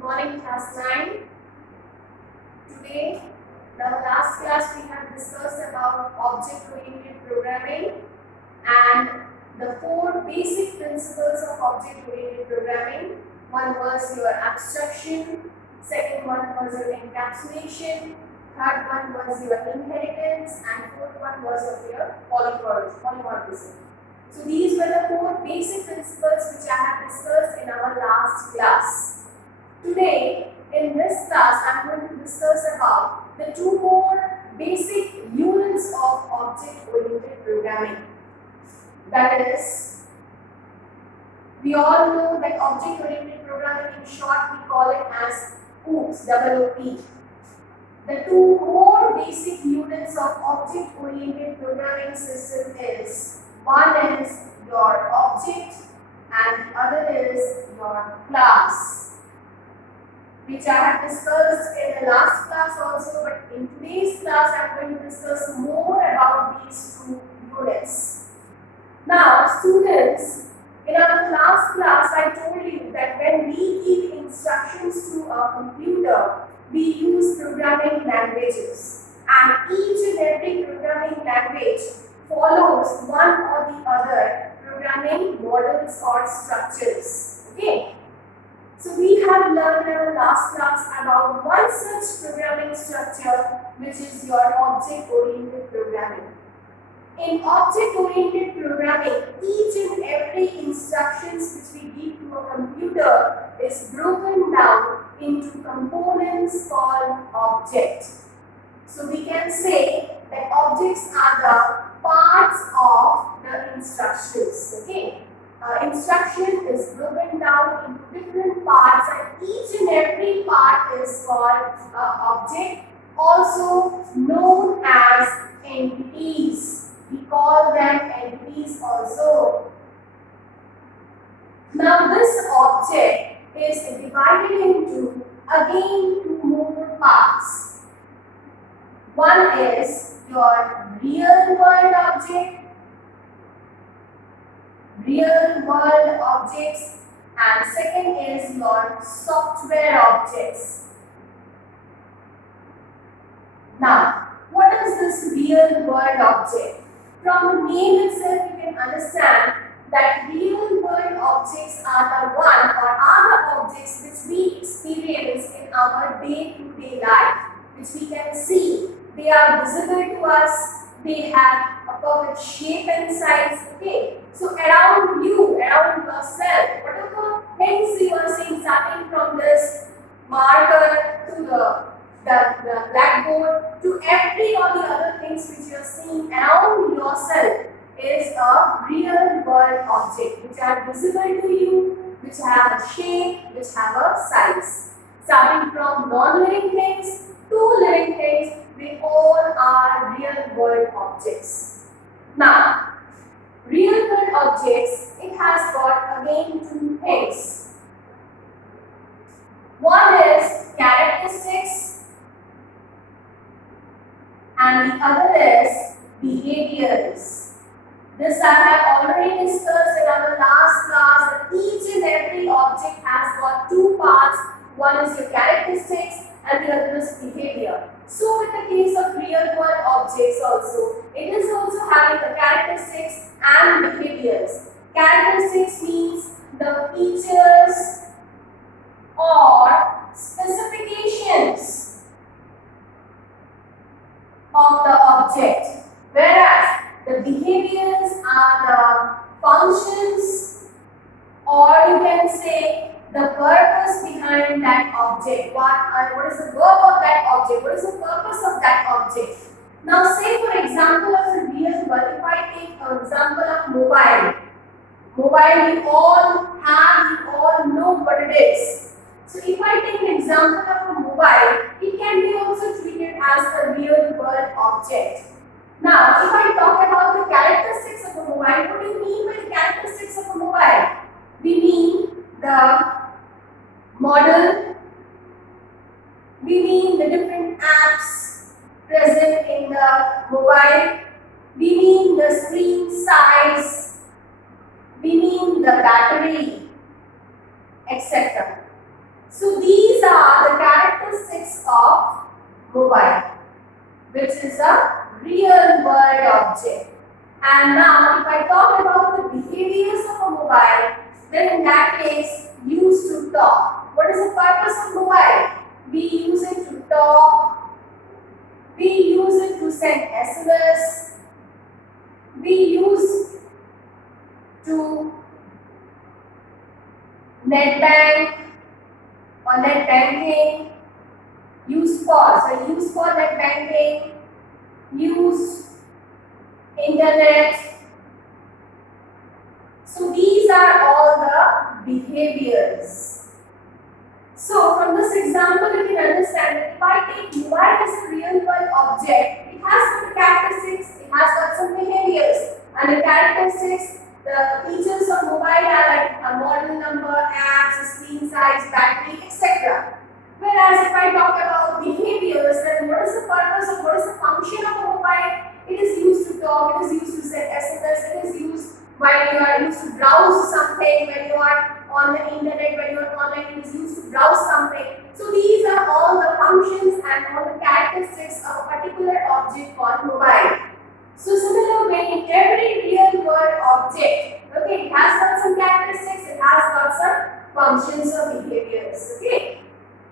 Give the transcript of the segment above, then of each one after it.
morning, class 9. Today, in our last class, we have discussed about object-oriented programming and the four basic principles of object-oriented programming. One was your abstraction, second one was your encapsulation, third one was your inheritance, and fourth one was of your polymorphism. So these were the four basic principles which I have discussed in our last class. Today, in this class, I am going to discuss about the two more basic units of object-oriented programming. That is, we all know that object-oriented programming, in short, we call it as OOP, OOP. The two more basic units of object-oriented programming system is, one is your object and the other is your class, which I have discussed in the last class also, but in today's class I am going to discuss more about these two units. Now students, in our last class I told you that when we give instructions to a computer, we use programming languages, and each and every programming language follows one or the other programming models or structures. Okay. So we have learned in our last class about one such programming structure, which is your object-oriented programming. In object-oriented programming, each and every instructions which we give to a computer is broken down into components called object. So we can say that objects are the parts of the instructions. Okay. Instruction is broken down into different parts, and each and every part is called object, also known as entities. We call them entities also. Now this object is divided into again two more parts. One is your real world object, real world objects, and second is your software objects. Now, what is this real world object? From the name itself, you can understand that real world objects are the one or are the objects which we experience in our day-to-day life, which we can see. They are visible to us, they have a perfect shape and size. Okay, so around you, around yourself, whatever things you are seeing, starting from this marker to the blackboard to every or the other things which you are seeing around yourself is a real world object which are visible to you, which have a shape, which have a size. Starting from non-living things to living things, they all are real world objects. Now, real world objects, it has got again two things. One is characteristics and the other is behaviors. This I have already discussed in our last class that each and every object has got two parts. One is your characteristics and the other is behavior. So in the case of real world objects also, it is also having the characteristics and behaviors. Characteristics means the features or specifications of the object, whereas the behaviors are the functions, or you can say the purpose behind that object. What is the verb of that object? What is the purpose of that object? Now say for example of the real world, if I take an example of mobile. Mobile we all have, we all know what it is. So if I take an example of a mobile, it can be also treated as a real world object. Now if I talk about the characteristics of a mobile, what do you mean by the characteristics of a mobile? We mean the model, we mean the different apps present in the mobile, we mean the screen size, we mean the battery, etc. So these are the characteristics of mobile, which is a real world object. And now if I talk about the behaviors of a mobile, then in that case, used to talk. What is the purpose of mobile? We use it to talk, we use it to send SMS, we use to net bank or net banking, use for net banking, use internet. So these are all the behaviors. So from this example you can understand that if I take mobile as a real world object, it has some characteristics, it has got some behaviors, and the characteristics, the features of mobile are like a model number, apps, screen size, battery, etc. Whereas if I talk about behaviors, then what is the purpose or what is the function of a mobile? It is used to talk, it is used to send SMS, it is used while you are used to browse something, when you are on the internet, when you are online, it is used to browse something. So these are all the functions and all the characteristics of a particular object called mobile. So similar way, in every real world object, okay, it has got some characteristics, it has got some functions or behaviors. Okay.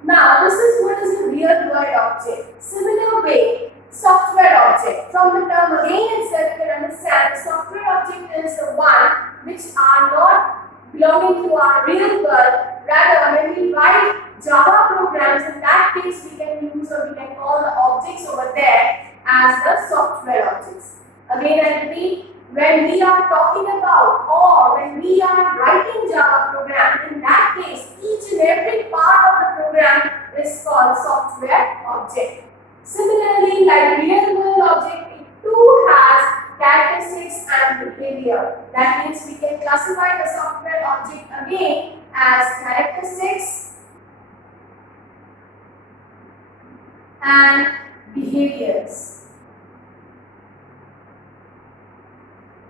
Now this is what is a real world object. Similar way, software object. From the term again itself, you can understand software object is the one which are not belonging to our real world. Rather, when we write Java programs, in that case we can use or we can call the objects over there as the software objects. Again I repeat, when we are talking about or when we are writing Java program, in that case each and every part of the program is called software object. Similarly, like real world object, it too has characteristics and behavior. That means we can classify the software object again as characteristics and behaviors.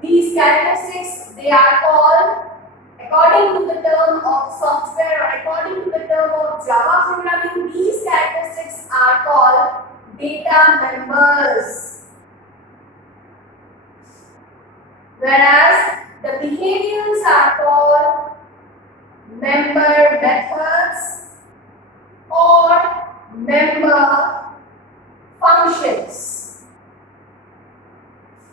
These characteristics, they are called, according to the term of software or according to the term of Java programming, these characteristics are called data members. Whereas the behaviors are called member methods or member functions.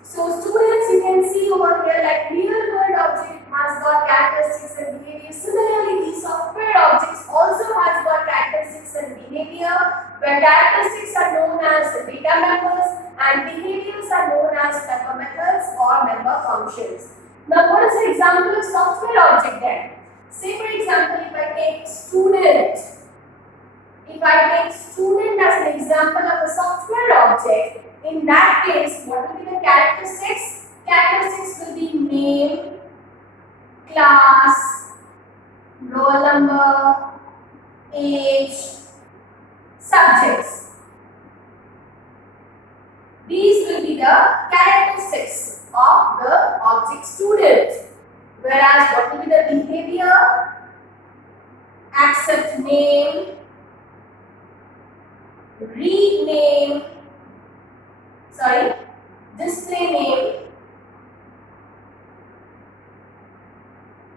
So students, you can see over here like real world object has got characteristics and behavior. Similarly, the software objects also has got characteristics and behavior, where characteristics are known as data members and behaviors are known as member methods or member functions. Now, what is the example of software object then? Say for example, if I take student as an example of a software object, in that case, what will be the characteristics? Characteristics will be name, class, roll number, age, subjects. These will be the characteristics of the object student. Whereas what will be the behavior? Accept name, read name, display name,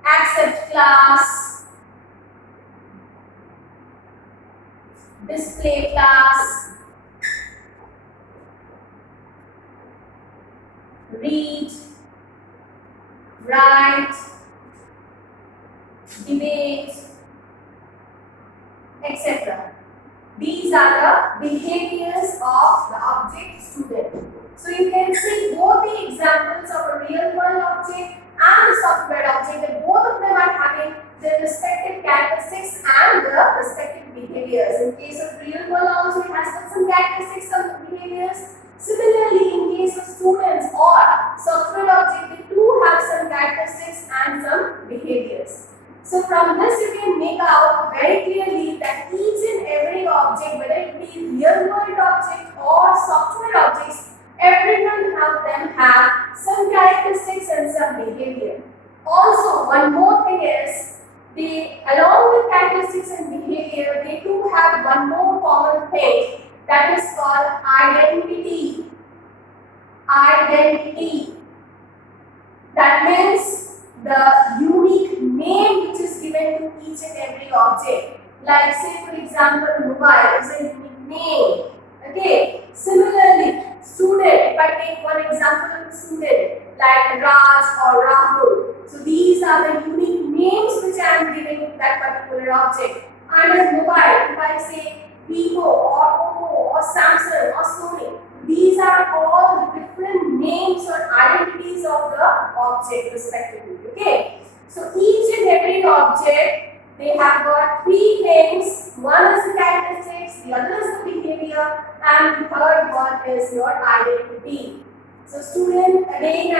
accept class, display class, read, write, debate, etc. These are the behaviors of the object student. So you can see both the examples of a real world object and the software object, that both of them are having their respective characteristics and the respective behaviors. In case of real world also, it has got some characteristics and behaviors. Similarly, in case of students or software object, they too have some characteristics and some behaviors. So from this you can make out very clearly that each and every object, whether it be real world object or software objects, every one of them have some characteristics and some behavior. Also, one more thing is, along with characteristics characteristics and behavior, they too have one more common thing that is called identity. Identity. That means the unique name which is given to each and every object. Like say for example, mobile is a unique name. Okay. Similarly, student, if I take one example of a student like Raj or Rahul. So these are the unique names which I am giving to that particular object. And as mobile, if I say Vivo or Oppo or Samsung or Sony, these are all the different names or identities of the object respectively. Okay. So each and every object, they have got three names. One is the characteristics, the other is the behavior, and the third one is your identity. So student, again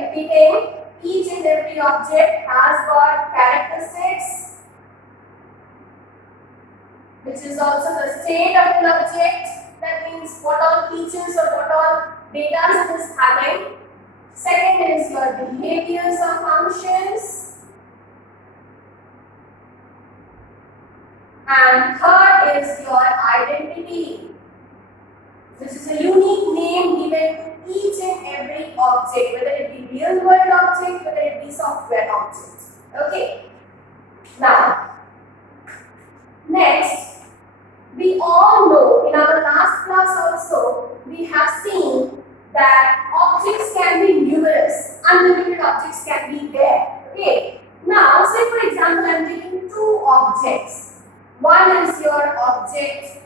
repeating, each and every object has got characteristics, which is also the state of an object. That means what all features or what all data it is having. Second is your behaviors or functions. And third is your identity, which is a unique name given to each and every object, whether it be real world object, whether it be software object. Okay. Now, next, we all know in our last class also, we have seen that objects can be numerous, unlimited objects can be there. Okay. Now, say for example, I am taking two objects. One is your object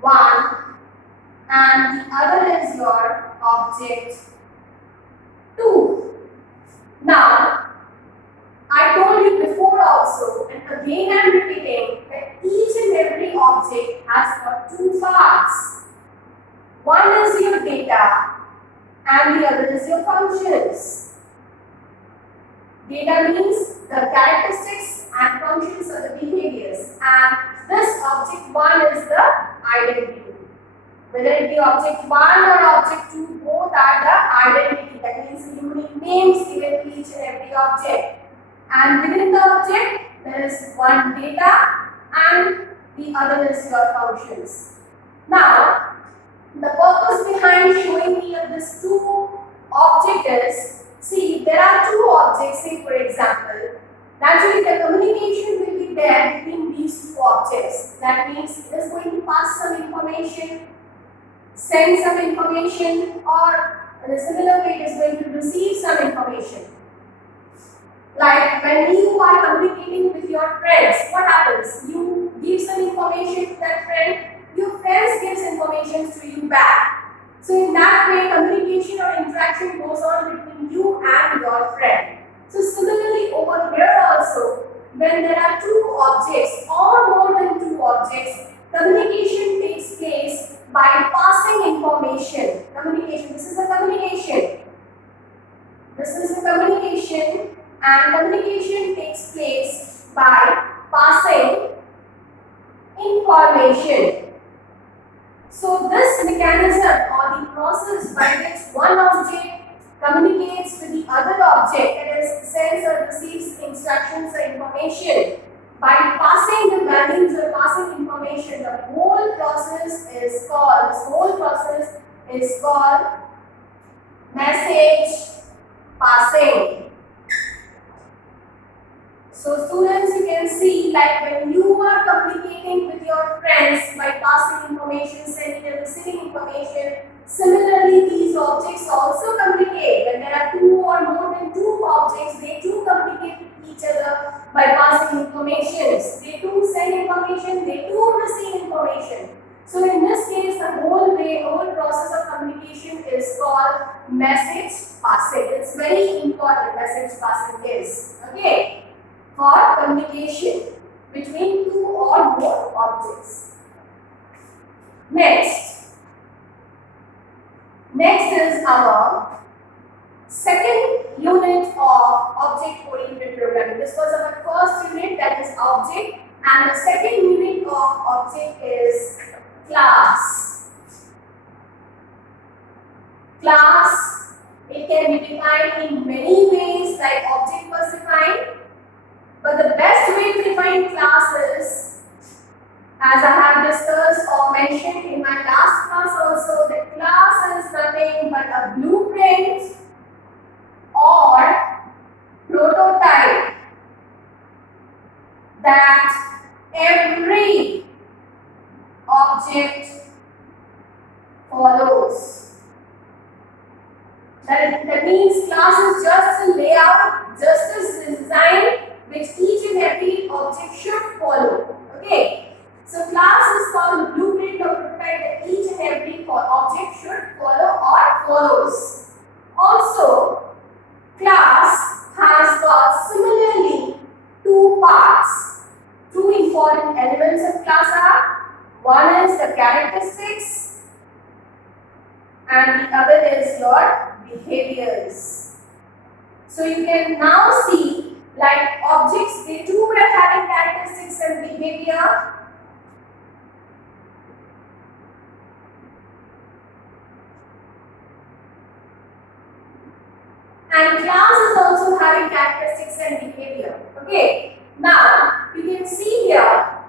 1 and the other is your object 2. Now, I told you before also, and again I am repeating, that each and every object has got two parts. One is your data and the other is your functions. Data means the characteristics and functions are the behaviors, and this object 1 is the identity. Whether it be object 1 or object 2, both are the identity. That means the unique names given to each and every object. And within the object, there is one data and the other is your functions. Now, the purpose behind showing me this two object is, see, there are two objects, say for example. Naturally, the communication will be there between these two objects. That means it is going to pass some information, send some information, or in a similar way it is going to receive some information. Like when you are communicating with your friends, what happens? You give some information to that friend, your friends gives information to you back. So in that way, communication or interaction goes on between you and your friend. So similarly over here also, when there are two objects or more than two objects, communication takes place by passing information. Communication, this is a communication. This is a communication, and communication takes place by passing information. So this mechanism or the process by which one object communicates with the other object, that is, sends or receives instructions or information, by passing the values or passing information, the whole process is called message passing. So students, you can see, like when you are communicating with your friends by passing information, sending and receiving information, similarly these objects also communicate. When there are two or more than two objects, they too communicate with each other by passing information. They too send information, they too receive information. So in this case, the whole process of communication is called message passing. It's very important, message passing is. Okay. For communication between two or more objects. Next is our second unit of object-oriented programming. This was our first unit, that is object, and the second unit of object is class. Class, it can be defined in many ways, like object was defined. that every object follows. That means class is just a layout, just a design which each and every object should follow. Okay. So class is called blueprint or prototype that each and every object should follow or follows. Also, class has got similarly two parts. Two important elements of class are, one is the characteristics and the other is your behaviors. So you can now see like objects, they too were having characteristics and behavior. And class is also having characteristics and behavior. Okay. Now you can see here,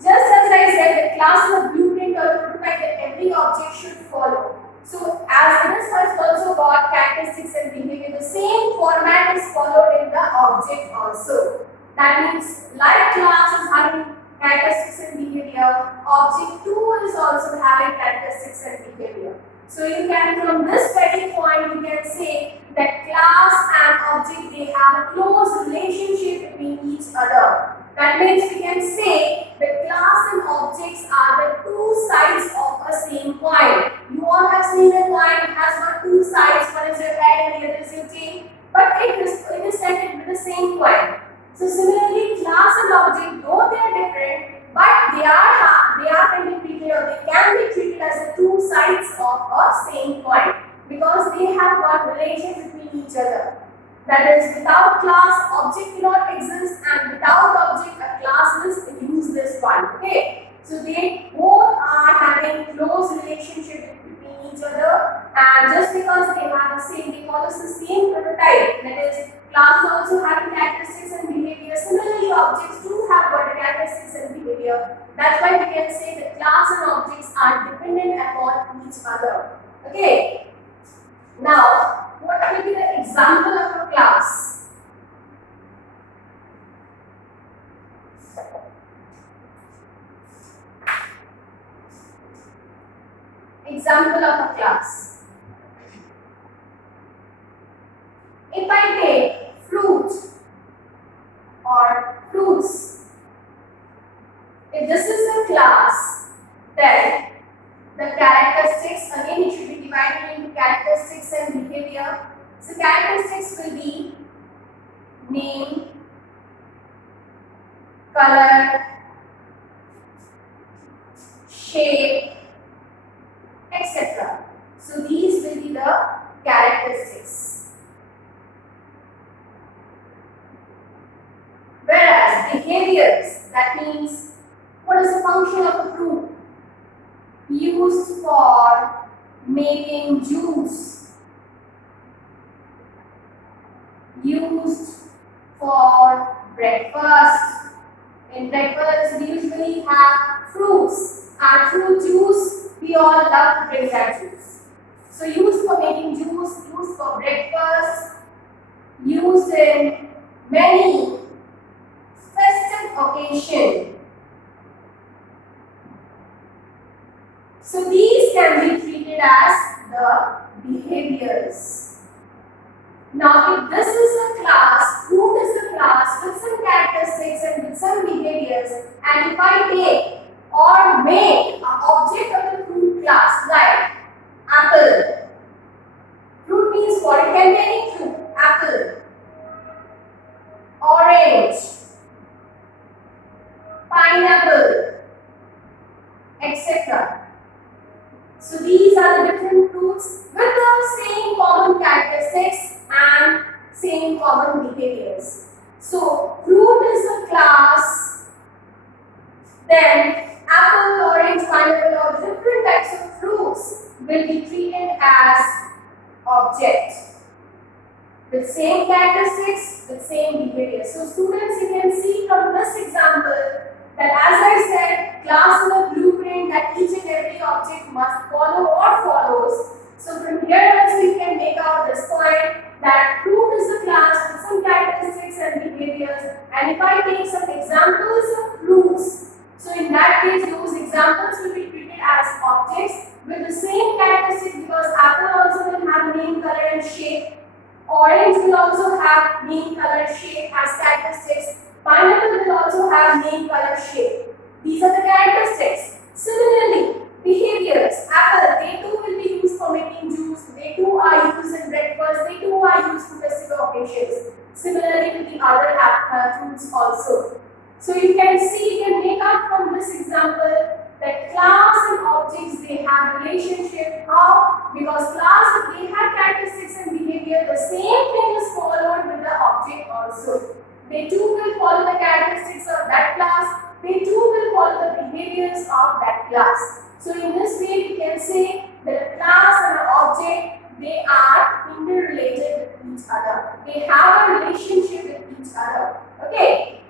just as I said, the class is a blueprint or prototype that every object should follow. So as this has also got characteristics and behavior, the same format is followed in the object also. That means like class is having characteristics and behavior, object 2 is also having characteristics and behavior. So you can, from this very point, you can say that class and object, they have a close relationship between each other. That means we can say that class and objects are the two sides of a same coin. You all have seen a coin, it has got two sides, one is your head and the other is your tail, but it is connected with the same coin. So similarly, class and object, though they are different, but they can be treated, or they can be treated as the two sides of a same coin because they have got relations between each other. That is, without class, object cannot exist, and without object, a class is useless one. Okay, so they both are having close relationship between each other, and just because they have the same, they follow the same prototype. That is, class is also having characteristics and behavior. Similarly, objects do have got characteristics and behavior. That's why we can say that class and objects are dependent upon each other. Okay. Now, what will be the example of a class? Example of a class. If I take fruit or fruits, if this is a class, then the characteristics, again it should be divided into characteristics and behavior. So characteristics will be name, color, shape, etc. So these will be the characteristics. Whereas behaviors, that means what is the function of a fruit? Used for making juice, used for breakfast. In breakfast we usually have fruits, and fruit juice, we all love to drink that juice. So used for making juice, used for breakfast, used in many festive occasions. So these can be treated as the behaviors. Now if this is a class, fruit is a class with some characteristics and with some behaviors, and if I take or make an object of the fruit class like apple. Fruit means what? It can be any fruit. Apple, orange, pineapple, etc. So these are the different fruits with the same common characteristics and same common behaviors. So fruit is a class, then apple, orange, pineapple or different types of fruits will be treated as objects with same characteristics, with same behavior. So students, you can see from this example that as I said, class is a blueprint that each and every object must follow or follows. So from here also you can make out this point that fruit is a class with some characteristics and behaviors, and And if I take some examples of fruits, so in that case those examples will be treated as objects with the same characteristic, because apple also will have name, color and shape. Orange will also have name, color, shape as characteristics. Pineapple will also have name, color, shape. These are the characteristics. Similarly, behaviors. Apple, they too will be used for making juice. They too are used in breakfast. They too are used for festival occasions. Similarly with the other fruits also. So you can see, you can make out from this example that class and objects, they have relationship. How? Because class, they have characteristics and behavior. The same thing is followed with the object also. They too will follow the characteristics of that class. They too will follow the behaviors of that class. So in this way, we can say that a class and an object, they are interrelated with each other. They have a relationship with each other. Okay.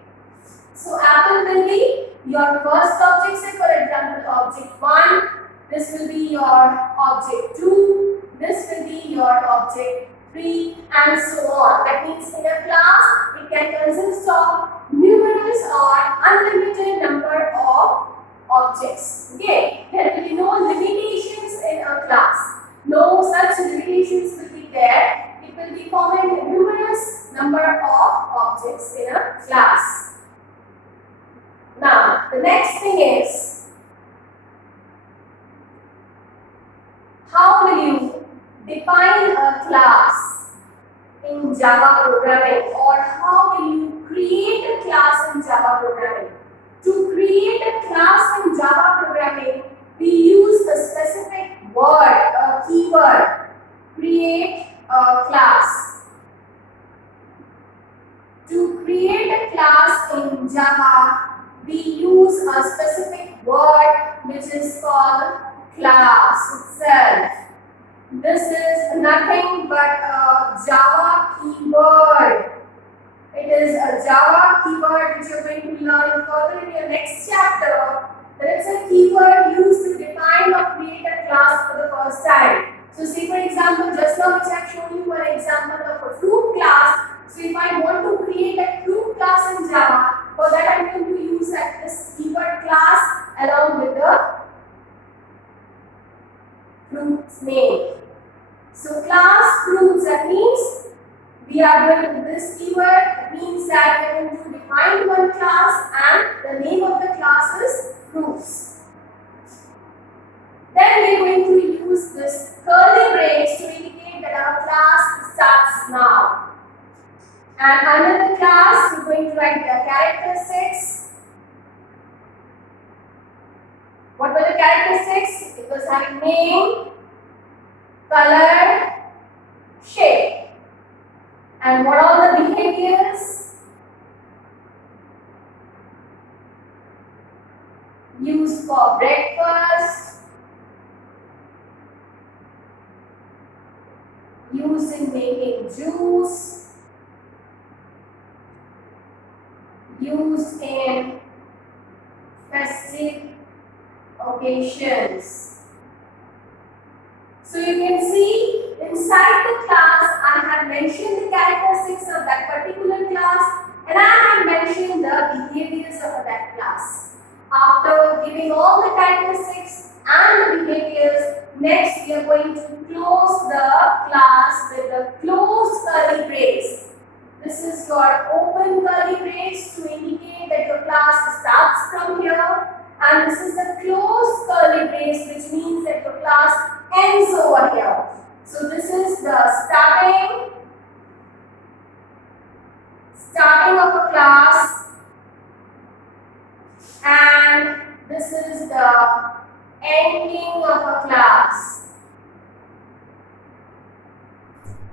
So apple will be your first object. Say for example, object 1. This will be your object 2. This will be your object 3, and so on. That means in a class, it can consist of numerous or unlimited number of objects. Okay, there will be no limitations in a class. No such limitations will be there. It will be forming numerous number of objects in a class. Now, the next thing is, how will you define a class in Java programming, or how will you create a class in Java programming? To create a class in Java programming, we use a specific word, a keyword, create a class. To create a class in Java, we use a specific word which is called class itself. This is nothing but a Java keyword. It is a Java keyword which you are going to learn further in your next chapter. That is a keyword used to define or create a class for the first time. So see, for example, just now which I have shown you an example of a fruit class. So if I want to create a fruit class in Java, for that I am going to use this keyword class along with the fruit's name. So class fruits, that means we are going to this keyword. It means that we are going to define one class and the name of the class is fruits. Then we are going to use this curly brace to indicate that our class starts now. And under the class, we are going to write the characteristics. What were the characteristics? It was having name, color, shape. And what are the behaviors? Used for breakfast, used in making juice, used in festive occasions. So you can see inside the class I have mentioned the characteristics of that particular class and I have mentioned the behaviors of that class. After giving all the characteristics and the behaviors, next we are going to close the class with a closed curly brace. This is your open curly brace to indicate that your class starts from here, and this is the closed curly brace which means that your class ends over here. So this is the starting of a class, and this is the ending of a class.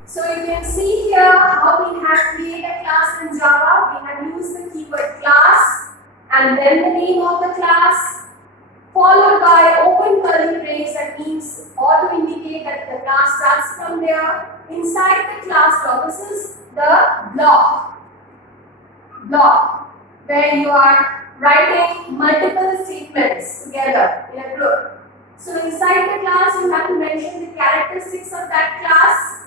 So you can see here how we have created a class in Java. We have used the keyword class and then the name of the class, followed by open curly brace, that means or to indicate that the class starts from there. Inside the class block, this is the block where you are writing multiple statements together in a group. So inside the class you have to mention the characteristics of that class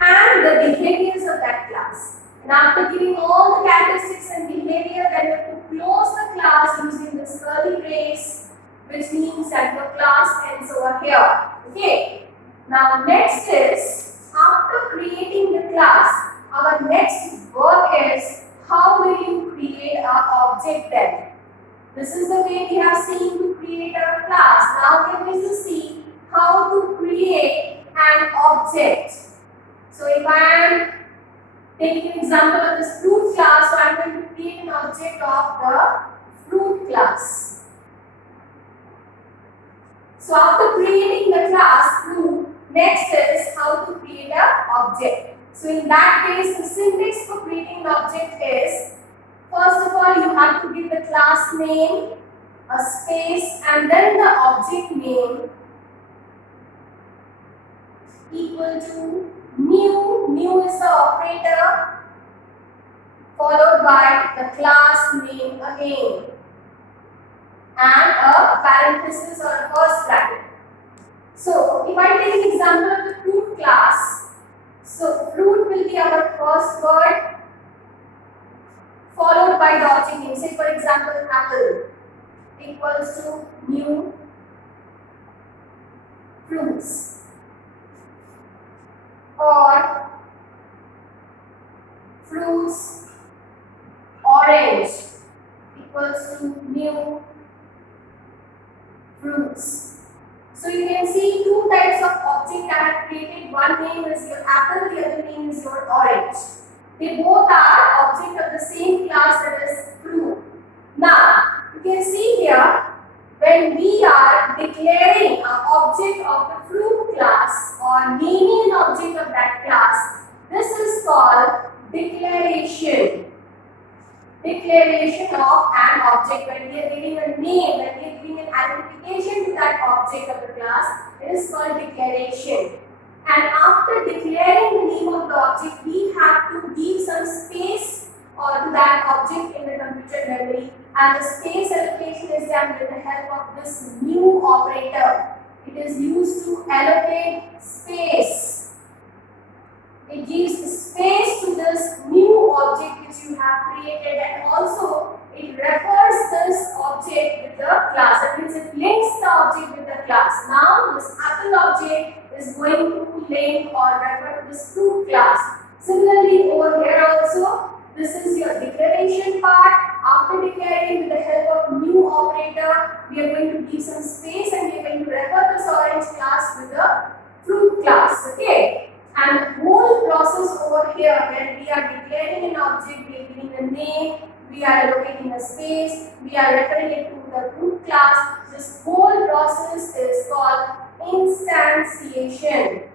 and the behaviors of that class. And after giving all the characteristics and behavior, then you have to close the class using this curly brace, which means that your class ends over here. Okay. Now next is, after creating the class, our next work is how will you create an object then? This is the way we have seen to create our class. Now we are going to see how to create an object. So if I am taking an example of this fruit class, so I am going to create an object of the fruit class. So after creating the class fruit, next is how to create an object. So in that case, the syntax for creating an object is, first of all, you have to give the class name, a space, and then the object name equal to new. New is the operator, followed by the class name again, and a parenthesis or a first bracket. So if I take an example of the fruit class, so fruit will be our first word, followed by the object name. Say for example, apple equals to new fruits, or fruits orange equals to new fruits. So you can see two types of object I have created. One name is your apple, the other name is your orange. They both are object of the same class, that is fruit. Now you can see here, when we are declaring an object of the fruit class or naming an object of that class, this is called declaration. Declaration of an object. When we are giving a name, when we are giving an identification to that object of the class, it is called declaration. And after declaring the name of the object, we have to give some space to that object in the computer memory, and the space allocation is done with the help of this new operator. It is used to allocate space. It gives space to this new object which you have created, and also it refers this object with the class. That means it links the object with the class. Now this apple object is going to link or refer to this fruit class. Similarly over here also, this is your declaration part. After declaring with the help of new operator, we are going to give some space and we are going to refer this orange class with the fruit class. Okay. And the whole process over here, when we are declaring an object, we are giving a name, we are allocating a space, we are referring it to the fruit class. This whole process is called instantiation.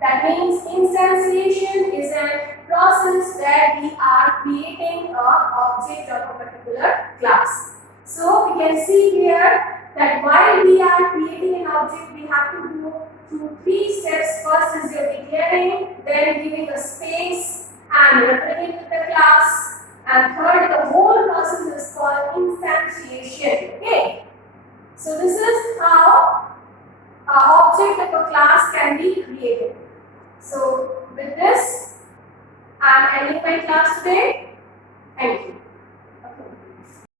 That means instantiation is a process where we are creating an object of a particular class. So we can see here that while we are creating an object, we have to go through three steps. First is your declaring, then giving a space and referring it to the class, and third, the whole process is called instantiation. Okay. So this is how an object of a class can be created. So with this, I am ending my class today.